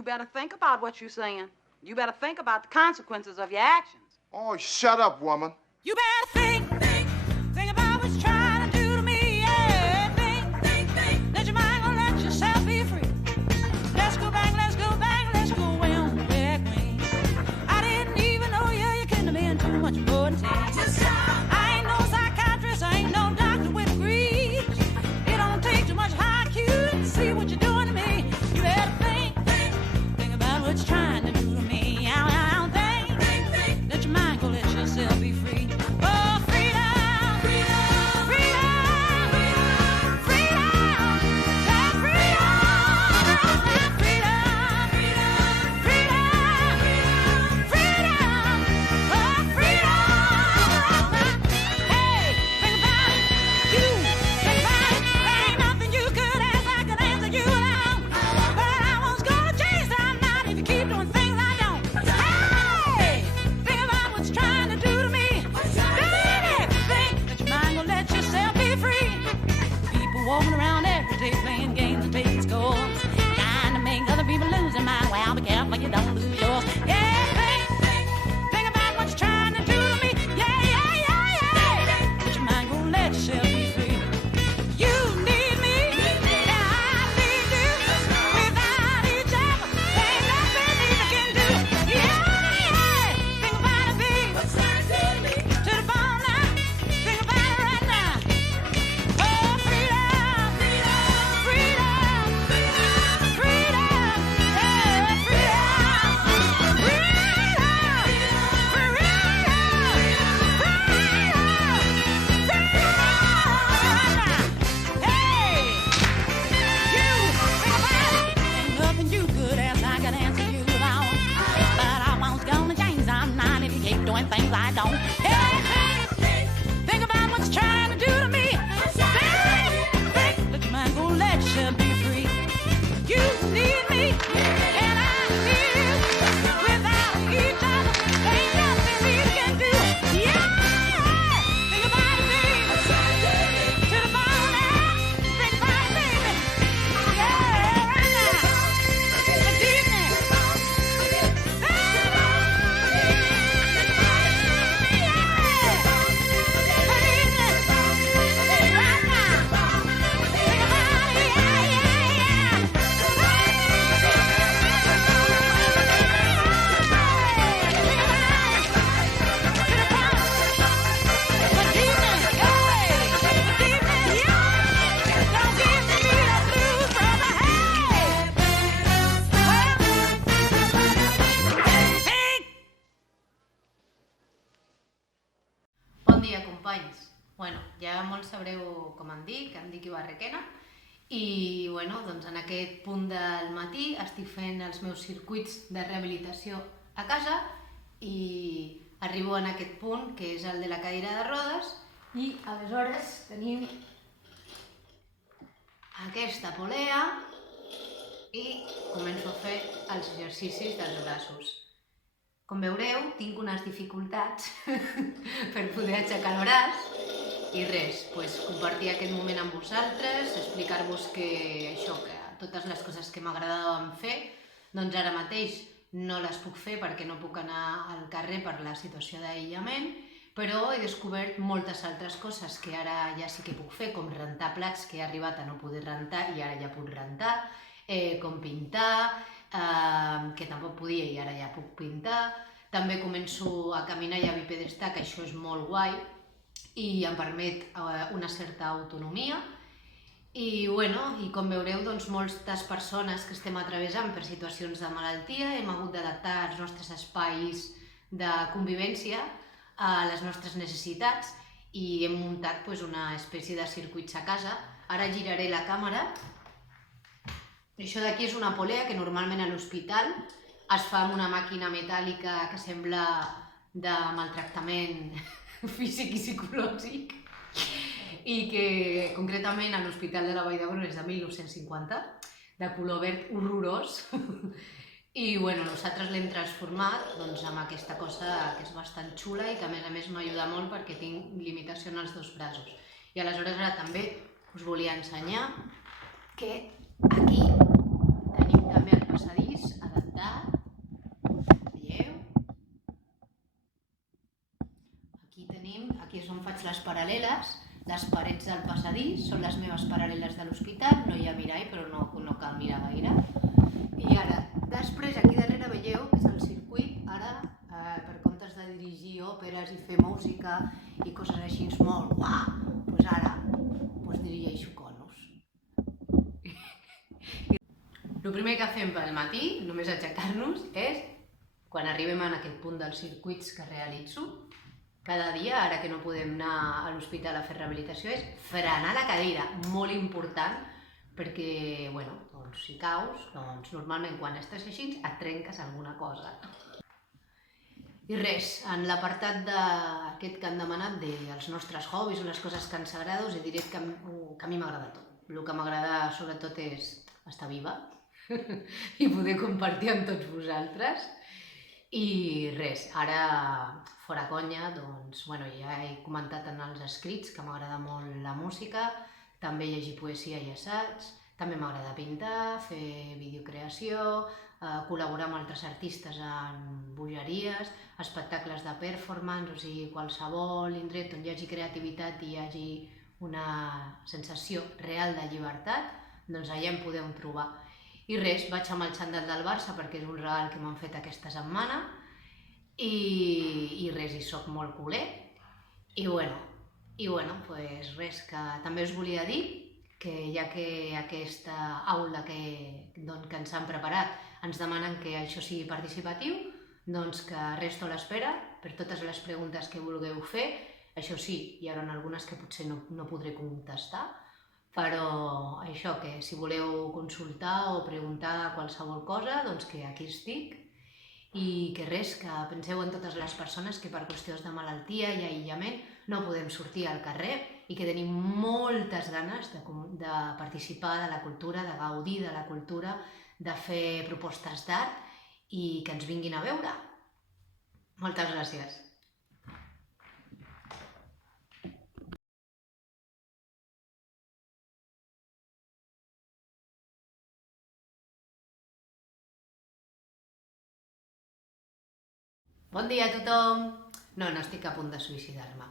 You better think about what you're saying. You better think about the consequences of your actions. Oh, shut up, woman. You better think about what you're trying to do to me. Yeah, think. Let your mind go, let yourself be free. Let's go back, let's go way on the back way. I didn't even know you couldn't have been too much more than 10. I ain't no psychiatrist, I ain't no doctor with degrees. It don't take too much IQ to see what you're doing to me. You better think about what you're trying to do to me. Think. Let your mind go, let yourself be free. Oh, freedom, freedom, freedom, freedom, freedom, that freedom, freedom, freedom, freedom, freedom, oh, freedom. Hey, think about it, you think about it. There ain't nothing you could ask, I could answer you alone. But I was gonna change that night if you keep doing things I don't. Hey, think about what you're trying to do to me. Baby, think that your mind gonna let yourself be free. People walking around every day playing games and taking scores, trying to make other people lose their mind. Well, be careful you don't lose yours. Yeah, think about what you're trying to do to me. Yeah. That your mind gonna let yourself be free. You need me, and I need you. Without each other, there ain't nothing either can do. Yeah. Think about it, babe. To the bone now. Think about it right now. Oh, freedom, freedom, freedom, freedom, freedom, yeah, freedom, freedom, freedom, Hey, you think about it. Ain't nothing you could ask, I could answer you without. But I was gonna change, I'm not if you keep doing things I don't. Hey, think about what you're trying to do to me. Think, let your mind go, let you be free. You need me, and I need you. Without each other, ain't nothing we can do. Yeah, think about it, baby. To the bone now. Think about it, baby. Yeah, right now. The deepness. Bon dia, companys. Bueno, ja molts sabreu com em dic Ibarrequena, i bueno, doncs en aquest punt del matí estic fent els meus circuits de rehabilitació a casa i arribo en aquest punt que és el de la cadira de rodes i aleshores tenim aquesta polea i començo a fer els exercicis dels braços. Com veureu, tinc unes dificultats per poder aixecar el braç i res, compartir aquest moment amb vosaltres, explicar-vos que això, que totes les coses que m'agradaven fer, doncs ara mateix no les puc fer perquè no puc anar al carrer per la situació d'aïllament, però he descobert moltes altres coses que ara ja sí que puc fer, com rentar plats que he arribat a no poder rentar i ara ja puc rentar, com pintar, que tampoc podia i ara ja puc pintar. També començo a caminar i a bipedestar, que això és molt guai i em permet una certa autonomia. I com veureu, doncs moltes persones que estem atravessant per situacions de malaltia hem hagut d'adaptar els nostres espais de convivència a les nostres necessitats i hem muntat una espècie de circuits a casa. Ara giraré la càmera. Això d'aquí és una polea que normalment a l'hospital es fa amb una màquina metàl·lica que sembla de maltractament físic i psicològic i que concretament a l'Hospital de la Vall d'Hebron és de 1950, de color verd horrorós i nosaltres l'hem transformat amb aquesta cosa que és bastant xula i que a més m'ajuda molt perquè tinc limitació en els dos braços. I aleshores ara també us volia ensenyar que aquí tenim també el passadís a faig les paral·leles, les parets del passadís són les meves paral·leles de l'hospital, no hi ha mirall però no cal mirar gaire. I ara, després aquí darrere veieu que és el circuit, ara per comptes de dirigir òperes i fer música i coses així molt uah, doncs ara dirigeixo conos. El primer que fem pel matí, només aixecar-nos, és quan arribem en aquest punt dels circuits que realitzo, cada dia, ara que no podem anar a l'hospital a fer rehabilitació, és frenar la cadira, molt important, perquè, bueno, doncs, si caus, doncs normalment quan estàs així et trenques alguna cosa. I res, en l'apartat d'aquest que han demanat dels nostres hobbies o les coses que ens agrada, us diré que a mi m'agrada tot. El que m'agrada sobretot és estar viva i poder compartir amb tots vosaltres. I res, ara, fora conya, doncs, bueno, ja he comentat en els escrits que m'agrada molt la música, també llegir poesia i assaig, també m'agrada pintar, fer videocreació, col·laborar amb altres artistes en bogeries, espectacles de performance, o sigui, qualsevol indret on hi hagi creativitat i hi hagi una sensació real de llibertat, doncs allà em podeu trobar. I res, vaig amb el xandall del Barça perquè és un regal que m'han fet aquesta setmana i res, i soc molt culer. I bueno, pues res, que també us volia dir que ja que aquesta aula que ens han preparat ens demanen que això sigui participatiu, doncs que resto a l'espera per totes les preguntes que vulgueu fer. Això sí, hi haurà algunes que potser no podré contestar, però això, que si voleu consultar o preguntar qualsevol cosa, doncs que aquí estic. I que res, que penseu en totes les persones que per qüestions de malaltia i aïllament no podem sortir al carrer i que tenim moltes ganes de participar de la cultura, de gaudir de la cultura, de fer propostes d'art i que ens vinguin a veure. Moltes gràcies. Bon dia a tothom! No estic a punt de suïcidar-me.